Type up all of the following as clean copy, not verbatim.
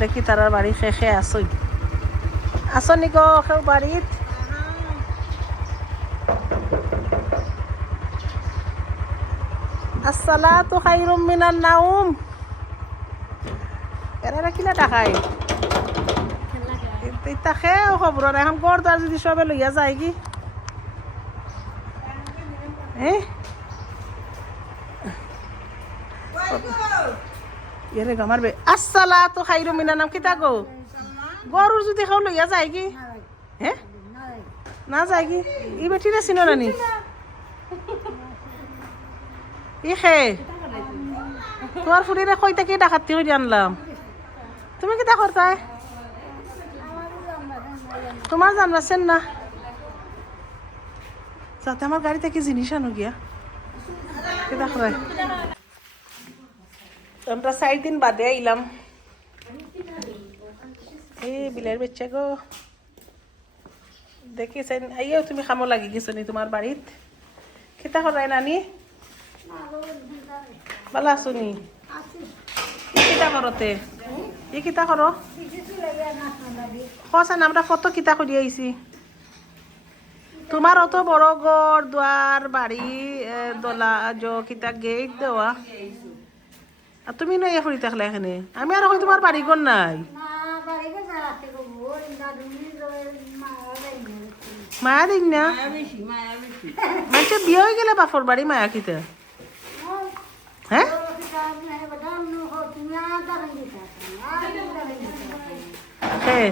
দেখি তারার বাড়ি শেষে আসই আসনি গো কেউ বাড়িত আসসালাতু খায়রুম মিনান নাউম এরা কিলা টাকাই ইতা খেয়েও খবর নাই এখন গড় দ্বার যদি সবে লইয়া যায় কি আমার আসসালাতু খায়রুম মিনান নাম কিতা গো গরুর যদি খাও লইয়া যায় কি হ্যাঁ না যায় কি ই বেটিরা চিনো নানি ই খে তোমার ফুরিরে কইতা কি ডাকাতি হয়ে আনলাম তুমি কিতা করতাই তোমার জানবাছেন না যাতে আমার গাড়ি থেকে জিনিস আনো গিয়া কিতা করে আমরা 4 দিন বাদে আইলাম বিলের বাচ্চা গো দেখিছেন আইও তুমি খামো লাগি গেছো নি তোমার বাড়িত কিতা করাই নানি ভালো আছো নি কিতা করতে ই কিতা করো সঁচান আমরা কত কিতা করি আইছি তোমার অত বড় ঘর দুয়ার বাড়ি দলা কিতা গেট দেওয়া আর তুমি নই ফুরি থাকলে এখানে আমি আর এখন তোমার বাড়ি ঘর নাই মায়া দিন না মানুষের বিয়ে হয়ে গেলে বাপর বাড়ি মায়া কিতা হ্যাঁ হ্যাঁ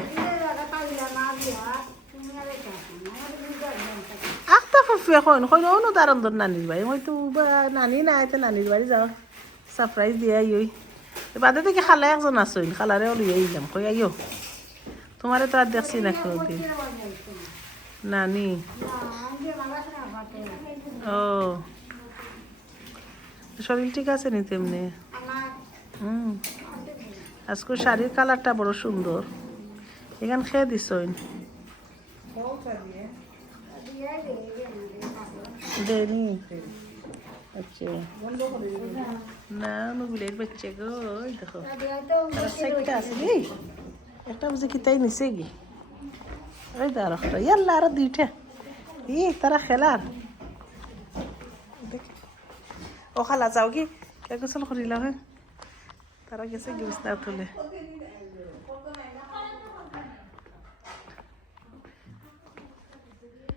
আখটা ফুফি এখন কইন অন্য দারন্দর নানির বাড়ি হয়তো নানি নাই তো নানির বাড়ি যাও সারপ্রাইজ দিয়ে আইই বাদে থেকে খালা একজন আসইন খালারে লইয়া আইলাম কই আইও তোমারে তো আর দেখছি না কোনদিন নানি ও শরীর ঠিক আছে নি তেমনি আজকে শাড়ির কালারটা বড় সুন্দর এখান খেয়ে দিছইন দেনি আচ্ছা না বিলের বাচ্চা গো দেখো সাইডটা আছে রে একটা বুঝে কি তাই নিছে কি ওই দাঁড়া ইয়াল্লা আর দুইটা তারা খেলার ও খালা যাও কি গোসল করিলাম হ্যাঁ তারা গেছে কি বিছনা তুলে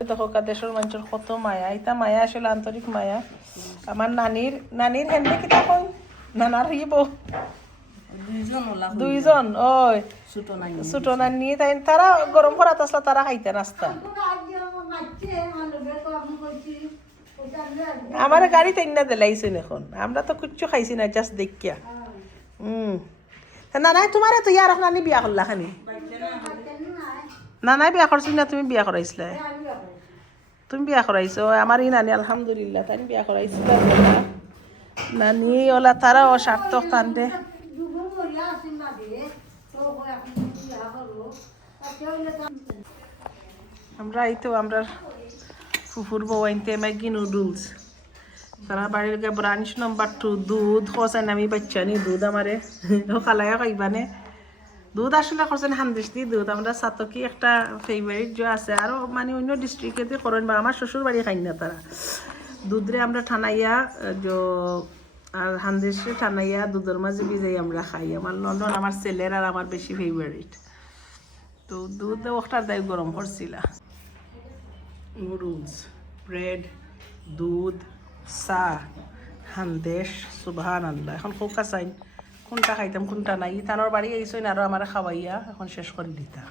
দেখো দেশের মানুষের কত মায়া এটা মায়া আসলে আন্তরিক মায়া আমার নানির হেন্দে কিতা কই নানার হইব দুইজন ওই ছোট নানি তাই তারা গরম করাত আসলা তারা খাইতে নাস্তা আমার গাড়ি তেনা দিলাইছেন এখন আমরা তো কিচ্ছু খাইছি না জাস্ট দেখিয়া নানাই তোমার তো ইয়ার নানি বিয়া করলা খানি নানাই বিয়া করছি না তুমি বিয়া করাইছিলা তুমি বিয়া করাইছো আমার ই নানি আলহামদুলিল্লাহ তাই বিয়া করাইছিল নানি ওলা তারা অসার্থক টানতে আমরা এই তো আমরা ফুফুর বউ আনতে ম্যাগি নুডলস তারা বাড়ির ব্রাঞ্চ নাম্বার 2 দুধ খসাই আমি বাচ্চা নি দুধ আমারে খালায় খাইবানে দুধ আসলে করছেন হান্দিস দি দুধ আমরা সাতকি একটা ফেভারিট যে আছে আর মানে অন্য ডিস্ট্রিক্টে করেন বা আমার শ্বশুর বাড়ি খাই না তারা দুধরে আমরা ঠানাইয়া আর হান্দিসে ঠানাইয়া দুধের মাঝে ভিজাই আমরা খাই আমার লন্ডন আমার ছেলের আর আমার বেশি ফেভারিট তো দুধ ওটার দায় গরম করছিলা নুডলস ব্রেড দুধ চা হান্দেশ সুবহানাল্লাহ এখন খুব কাছাইন কোনটা খাইতাম কোনটা নাই তানোর বাড়ি আইসই না আরো আমার খাওয়াইয়া এখন শেষ করে দিতা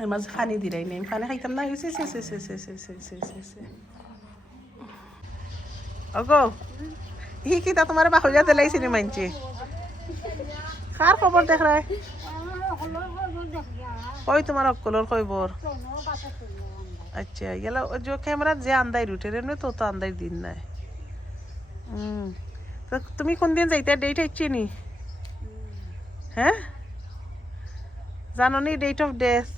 এর মাঝে ফানি দিলাই নেই ফানি খাইতাম না ওগো ই কি তা তোমার বাহুলিয়া দিলাইছি নি মানছি কার খবর দেখ রায় কই তোমার অকলর খবর আচ্ছা গেলা যে ক্যামেরা যে আন্দাই রুটে রে তো তো আন্দাই দিন নাই তুমি কোন দিন যাইতে ডেট হচ্ছে নি হ্যাঁ জানো নি ডেট অফ ডেথ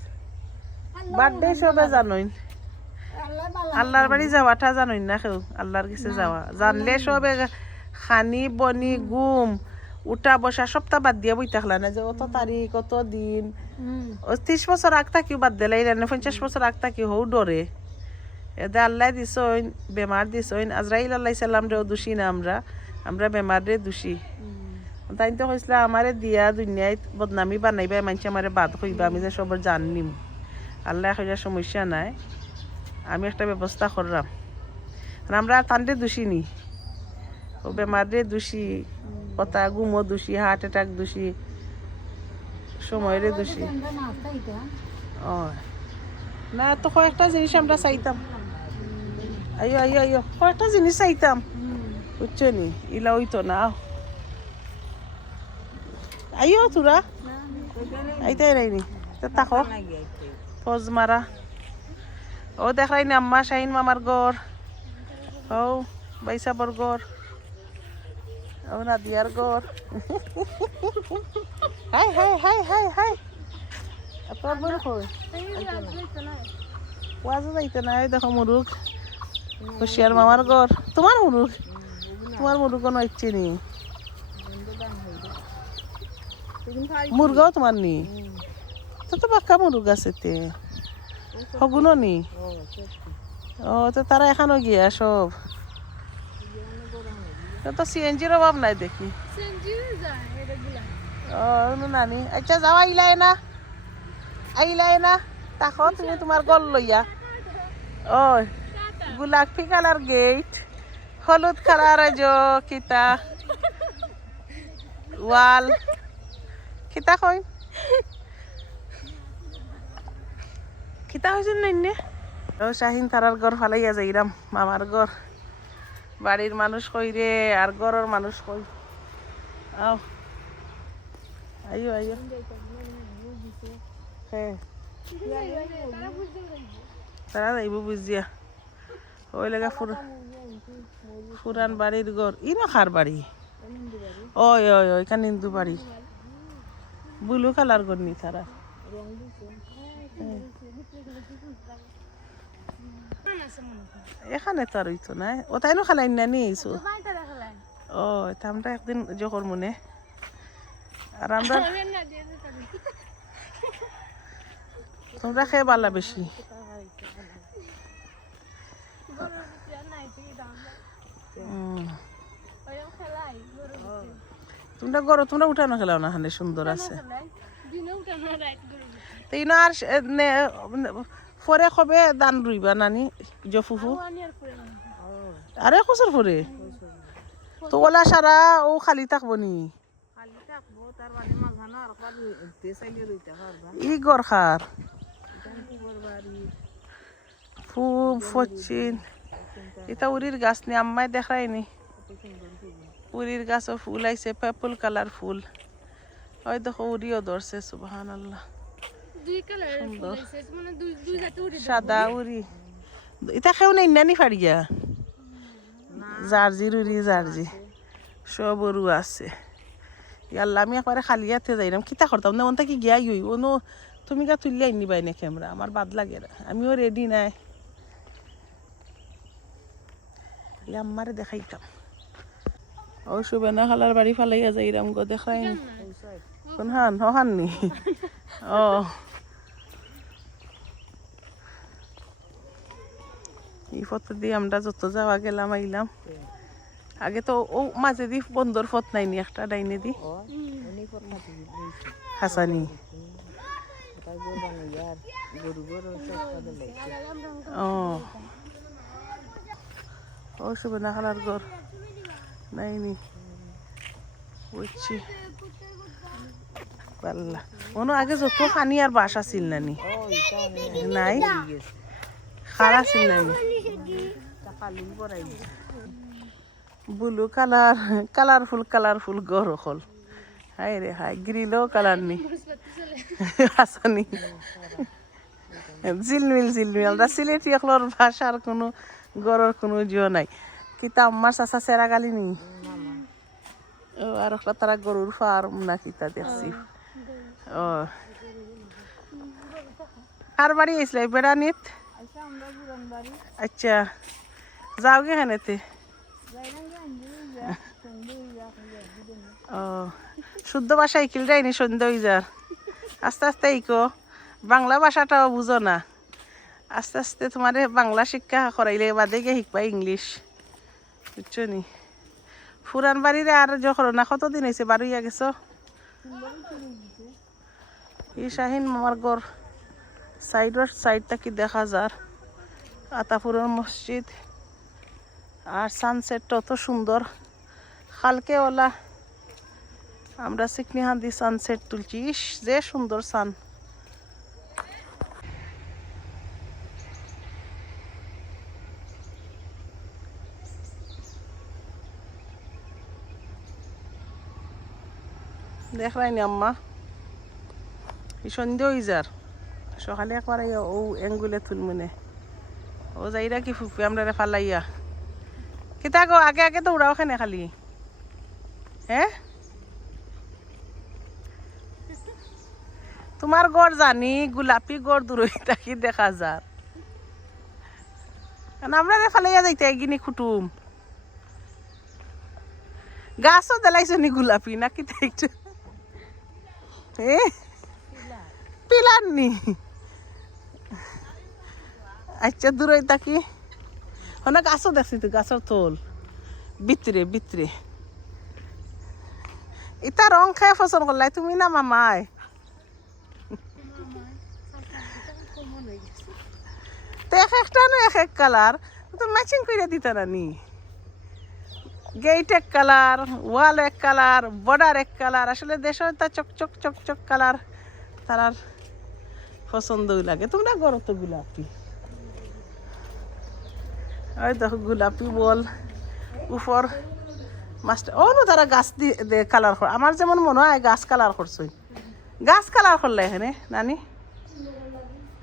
বার্থডে সবে জানোই আল্লাহর বাড়ি যাওয়াটা জানোই না কেউ আল্লাহর কাছে যাওয়া জানলে সবে খানি বনি গুম উঠা বসা সপ্তাহ বাদ দিয়ে বই থাকলা না যে অত তারিখ কত দিন 30 বছর আগ থাকি বাদ দিলাই 50 বছর আগ থাকি হও ডরে এতে আল্লাহ দিছইন বেমার দিছইন আজরাইল আল্লাহ সাল্লাম রেও দোষী না আমরা বেমার রে দোষী তাই তো কইসলা আমারে দিয়া দুনিয়ায় বদনামি বানাইবা মানুষ আমারে বাদ কইবা আমি যে সবার জানিম আল্লাহ কইরা সমস্যা নাই আমি একটা ব্যবস্থা করলাম আর আমরা তান্ডে দোষী নি ও বেমার রে দোষী কথা ঘুমো দোষী হার্ট অ্যাটাক দোষী সময়ের দোষী ও না তো কয়েকটা জিনিস আমরা চাইতাম আইও আইও আইও কয়েকটা জিনিস চাইতাম বুঝছো নি ইলা হইতো না আইও তোরা আইতাই রাইনি তো তাকো ফজ মারা ও দেখাই না আম্মা শাহিন মামার ঘর ও বাইসাবর ঘর ও নাদিয়ার ঘর high high high high high আপনার বড় কই ওয়াজ যাইতে না দেখো মুরুগ হুশিয়ার মামার ঘর তোমার মুরুগ কোনো ইচ্ছে নি মুরগাও তোমার নি তো বাক্কা মুরুগ আছে তে হগুনো নি ও তো তারা এখানো গিয়া সব তো সিএনজির অভাব নাই দেখি ও নানি আচ্ছা যাও আইলাই না তাকো তুমি তোমার গল লইয়া ও গোলাপি কালার গেট হলুদ কালার কিতা ওয়াল কিতা কই কিতা হয়েছে নাই ও শাহিন তারার ঘর ফালাইয়া যাইরাম মামার ঘর বাড়ির মানুষ কই রে আর ঘরের মানুষ কই আও আইও আইও হ্যাঁ তারা যাইব বুঝিয়া ওই লেগা ফুরান বাড়ির ঘর ইনো খার বাড়ি ওই ওই ওই কান হিন্দু বাড়ি ব্লু কালার করনি তারা এখানে তো আর হইতো না ও তাই নো খালাই না নিয়ে আইসো ও এটা আমরা একদিন যখন মনে আর আমরা তোমরা খেয়ে পারলা বেশি তোমরা উঠানো খেলাও না হানে সুন্দর আছে আর ফরে কবে দান রইবা নানি জফুফু আরে কসর ফরে তো ওলা সারা ও খালি থাকবো নি ই গড় খার ফুল ফচিন এটা উড়ির গাছ নি আম্মাই দেখায়নি উড়ির গাছও ফুল আইছে পার্পল কালার ফুল ওই দেখো উড়িও ধরছে সুবহানাল্লাহ সাদা উড়ি এটা খেও নাই নানি ফাড়িয়া জার্জির উড়ি জার্জি সব উড়ু আছে ইয়াল্লা আমি একবারে খালি হাতে যাইলাম কিতা করতাম না ওনটা কি গিয়াই হই ও তুমি গা তুললে আইনি বাই না ক্যামেরা আমার বাদ লাগে না আমিও রেডি নাই আমারে দেখাইতাম ও সুবেনা খালার বাড়ি ফালাইয়া যাইরাম গো দেখাই কোন হান নি ও এই ফটো দিয়ে আমরা যত যাওয়া গেলাম আইলাম আগে তো ও মাঝে দি বন্দর ফত নাইনি একটা ডাইনে দি হাসানি ও সুবেনা খালার ঘর নাইনি বুঝছি পাল্লা ওনো আগে যত পানি আর বাস আছিল নানি নাই খারা ছিল নানি ব্লু কালারফুল ঘর হল হাই রে হাই গ্রিলও কালার নি হাসানি জিলমিল আমরা সিলেটি এখলোর ভাষার কোনো গড়ের কোনো জিও নাই কিতা আমার চাচা চেরা গালি নি ও আর একটা তারা গরুর ফার্ম না কিতা দেখছি ও আর বাড়ি আইসলাই বেড়ানিত আচ্ছা যাও গে হেনেতে ও শুদ্ধ ভাষায় কিলটাই নি সন্ধ্যা হয়ে যার আস্তে আস্তে ইকো বাংলা ভাষাটাও বুঝো না আস্তে আস্তে তোমার বাংলা শিক্ষা করাইলে বাদে গিয়ে শিখবা ইংলিশ বুঝছো নি ফুরান বাড়িরে আর যখন না কতদিন হয়েছে বাড়ি গেছো এই শাহিন মামার গড় সাইডটা কি দেখা যার আতাপুরের মসজিদ আর সানসেটটা অত সুন্দর কালকে ওলা আমরা সিকনিহান্দি সানসেট তুলছি ইস যে সুন্দর সান দেখলাইনি আম্মা এই সন্ধ্যে হয়ে যার সকালে একবার ও এঙ্গুলে তুলমুনে ও যাইরা কি ফুপি আমরা ফালাইয়া কিতা গো আগে আগে তো উড়াও খানে খালি হ্যাঁ তোমার গড় জানি গোলাপি গড় দূর থাকি দেখা যার আমরা ফালাইয়া যাইতে একগিনি খুটুম গাছও দেলাইছো নি গোলাপি নাকি দেখছো পিলার নি আচ্ছা দূর থাকি অনেক গাছও দেখছি তো গাছের তোল ভিতরে ভিতরে এটা রং খাই পছন্দ করলাই তুমি না মামায় তো এক একটা না এক এক কালার তো ম্যাচিং করে দিতে না নি গেট এক কালার ওয়াল এক কালার বর্ডার এক কালার আসলে দেশে তা চকচক চকচক কালার তার পছন্দই লাগে তোমরা গড় তো গোলাপি ওই দেখো গোলাপি বল উপর মাস্টার ও না তারা গাছ দিয়ে কালার কর আমার যেমন মনে হয় গাছ কালার করছে গাছ কালার করলে এখানে নানি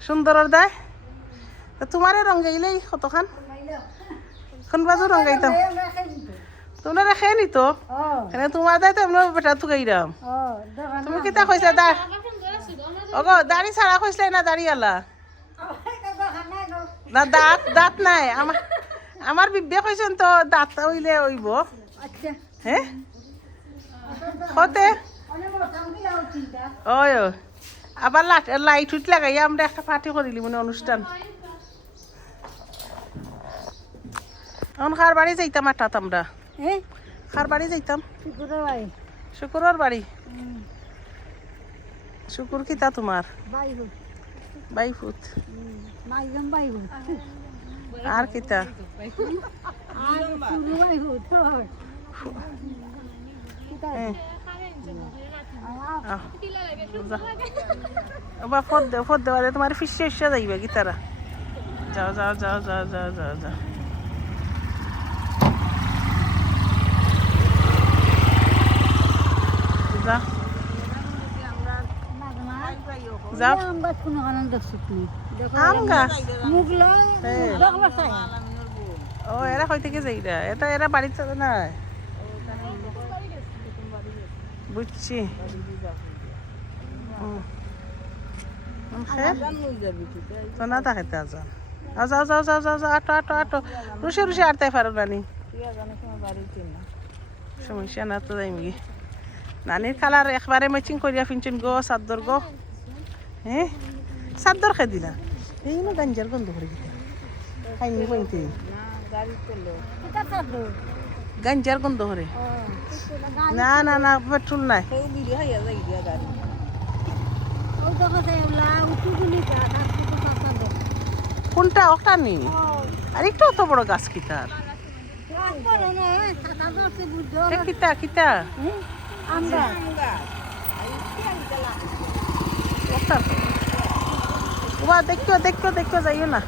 সুন্দরের দেয় তা তোমারে রঙ গাইলেই কতখান কোন বাজু রঙ গাইতাম তোমরা রেখে নি তো তোমার দেয় তো এমন বেটা তো গাইরাম তুমি কিতা কইছা দা ওগো দাড়ি ছাড়া কইছিলে না দাড়ি আলা না দাঁত দাঁত নাই আমার বিবে কইছেন তো দাঁত হইলে হইব হ্যাঁ হতে ওই আবার লাইট উঠ লাগাই আমরা একটা পার্টি করিলি মানে অনুষ্ঠান এখন কার বাড়ি যাইতাম আটাত আমরা কার বাড়ি যাইতাম শুকুরের বাড়ি শুকুর কিতা তোমার বাইফুত আর কিতা ফদ দেওয়া তোমার ফিসে ফিসে যাইবা কি তারা যাও যাও যাও যাও যাও যাও যাও আম গাছ ও এরা কই থেকে যাইরা এটা এরা বাড়িতে নাই বুঝছি তো না থাকে যাও যাও যাও যাও যাও যাও আটো আটো আটো রুষে রুষে আটতে পারো নানি সমস্যা না তো যাইমি নানির কালার একবারে ম্যাচিং করিয়া ফিনছেন গো চাদর গো হ্যাঁ চাদর খাই দিলা এই না গাঞ্জার গন্ধ করে দিতে খাইনি কইতে গাঞ্জার গন্ধ করে না না না পেট্রোল নাই কোনটা ওটা নেই আর একটু অত বড় গাছ কিতার কিতা কিতা দেখো দেখো দেখো যাইও না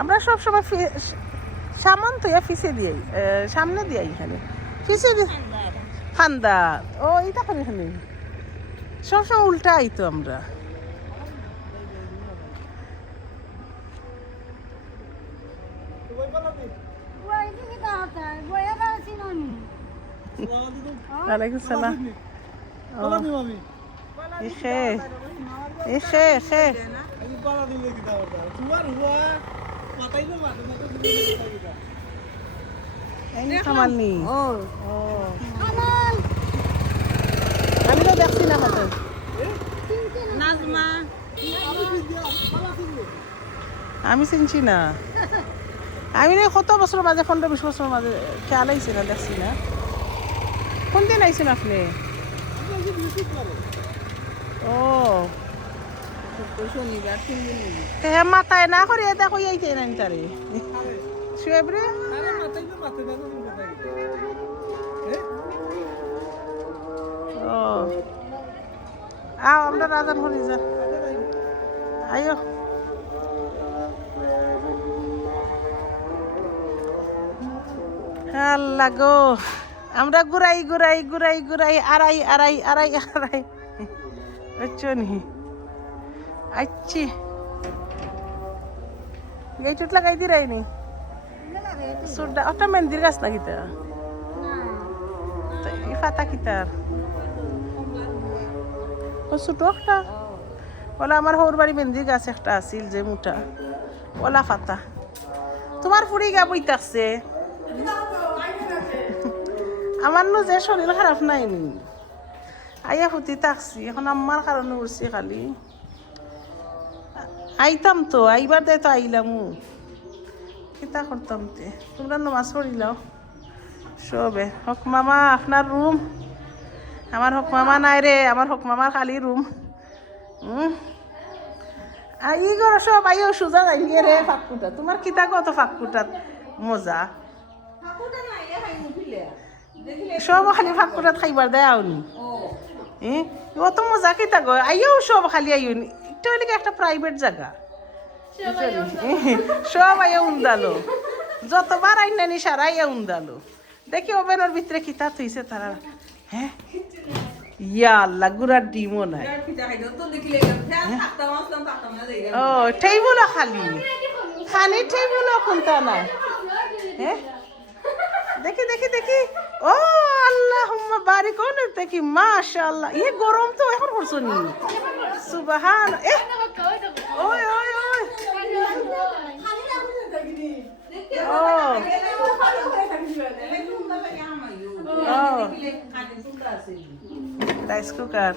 আমরা সবসময় সামান তো ফিসে দিই সামনে দিই এখানে ফিসে ঠান্ডা ও এটা করে এখানে সবসময় উল্টাই তো আমরা ওয়ালাইকুম সালাম ইখে ইখে ইখে এই খামালনি আমি তো দেখছি না কত আমি চিনছি না আমি কত বছর মাঝে 15-20 বছর মাঝে খেয়াল আইছি না দেখছি না কোন দিন আইছেন আপনি ও শনিবার মাথায় না করে দেখো আইতে না তারে শুয়েবরে ও আমরা রাজান হরি যা আয়ো আল্লাহ গো আমরা ঘুরাই ঘুরাই ঘুরাই ঘুরাই আড়াই আড়াই আড়াই আড়াই বুঝছো নি আচ্ছি গেটুট লাগাই দিরাই নি সুডা ওটা মেন্দির গাছ না কিতা এই ফাতা কিতার ও ছোট একটা ওলা আমার হৌর বাড়ি মেন্দির গাছ একটা আছিল যে মোটা ওলা ফাতা তোমার ফুড়ি গা বই থাকছে আমার নো যে শরীর খারাপ নাই নি আইয়া ফুটি থাকছি এখন আমার কারণে উঠছি খালি আইতাম তো আইবার দেয় তো আইলাম কিতা করতাম তে তোমরা নমাজ পড়িলাও সবে হক মামা আপনার রুম আমার হক মামা নাই রে আমার হক মামার খালি রুম ই ঘর সব আইও সোজা যাইয়ে রে ফাঁকুটা তোমার কিতা কত ফাঁকুটাত মজা সব খালি ফাঁকুটাত খাইবার দেয় আউনি অত মজা কিতা গো আইও সব খালি আইও এটা হইলে একটা প্রাইভেট জায়গা সব আইয়া উন্দালো যতবার আইনানি সারা আইয়া উন্দালো দেখি ওভেনের ভিতরে কিতা থইছে তারা হ্যাঁ ইয়া আল্লাহ গুড়ার ডিমও নাই ও টেবিলও খালি খানি টেবিলও কোনটা নাই হ্যাঁ দেখি দেখি দেখি ও আল্লাহ বারিক দেখি মাশাআল্লাহ ইয়ে গরম তো এখন করছো নি সুবহান ওই ওই ওই রাইস কুকার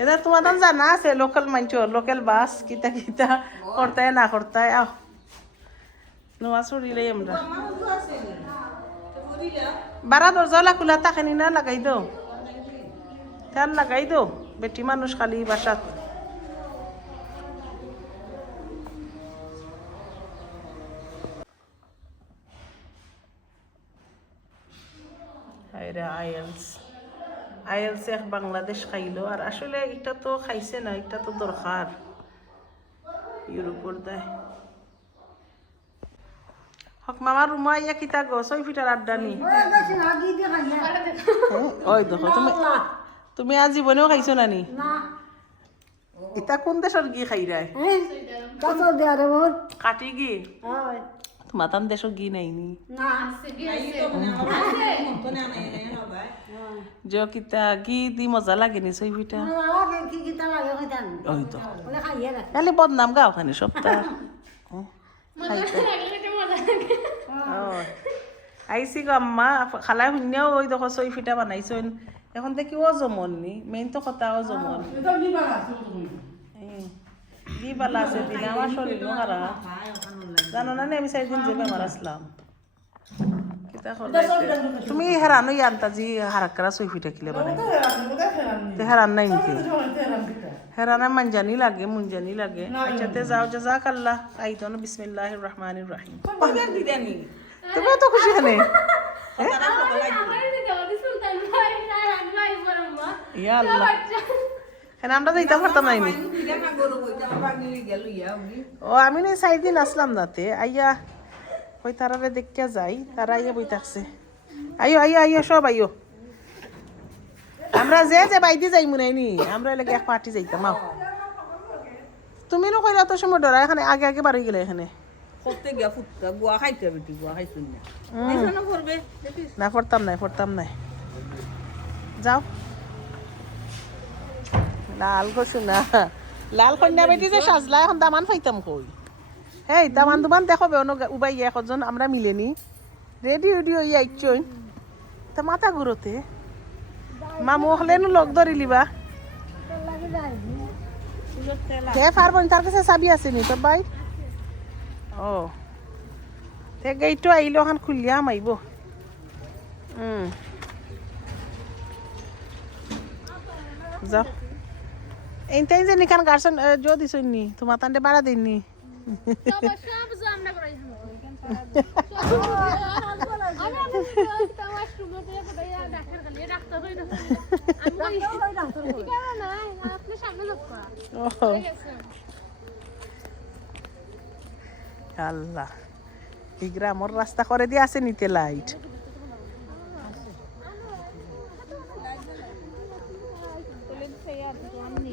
এটা তোমার জানা আছে লোকাল মাঞ্চ লোকাল বাস কিতা কিতা করতায় না করতায় আহ নোয়া চড়িলে আমরা বারা দরজাওয়ালা খোলা থাকেনি না লাগাই দো ফ্যান লাগাই দো বেটি মানুষ খালি বাসাত আইএলস এক বাংলাদেশ খাইলো আর আসলে এটা তো খাইছে না এটা তো দরকার ইউরোপর দেয় হক মামার রুমা ইয়া কিতা গো 6 ফিটার আড্ডা নি ওই দেখো তুমি আজ জীবনেও খাইছো না নি এটা কোন দেশের গি খাই রায় কাটি গি তোমার তান দেশও গি নাই নি যে কিতা গি দি মজা লাগে নি 6 ফিটা ওই তো খালি বদনাম গাও খানি সপ্তাহ আইসি গো আম্মা খালাই শূন্যও ওই দেখো 6 ফিটা বানাইছেন এখন দেখি ও জমন নি মেইন তো কথা ও জমন কি বালা আছে দিলে আমার শরীর খারা জানো না আমি 4 দিন যে বেমার আসলাম কিতা করবে তুমি হেরানো আনতা জি হারাকরা 6 ফিটা কিলে বানাই তে হেরান নাই নিতে হেরানা মঞ্জানি লাগে মুঞ্জানি লাগে আচ্ছা তে যাও জাযাকাল্লাহ আইতো না বিসমিল্লাহির রহমানির রহিম তুমি তো খুশি হলে ইয়া আল্লাহ কেন আমরা যাইতে পারতাম না ও আমি না 4 দিন আসলাম নাতে আইয়া ওই তারারে দেখিয়া যাই তারা আইয়া বই থাকছে আইও আইও আইও সব আইও আমরা যে বাইদি যাই মুনাইনি আমরা লাগে এক পার্টি যাইতাম আও তুমি নো কইলা তো সময় ডরা এখানে আগে আগে বাড়ি গেলে এখানে করতে গিয়া ফুটতা গুয়া খাইতে বেটি গুয়া খাইছুন না এখানে করবে দেখিস না পড়তাম নাই যাও লাল কইছো না লাল কন্যা বেটি যে সাজলা এখন দামান পাইতাম কই হেই দামান দুমান দেখো বেউনো উবাই একজন আমরা মিলেনি রেডি রেডি হই আইছই তা মাথা ঘুরোতে মামু হলেন লগ ধরি লিবা কে পারবন তার কাছে চাবি আছে নি তোর ভাই ও তে গেইটো আইলো এখন খুলিয়া মাইব যাও এইটাই যে নিখান গার্সন জো দিছই নি তোমার তান্ডে বাড়া দিননি আল্লাহ এই গ্রামের রাস্তা করে দিয়ে আছে নিতে লাইট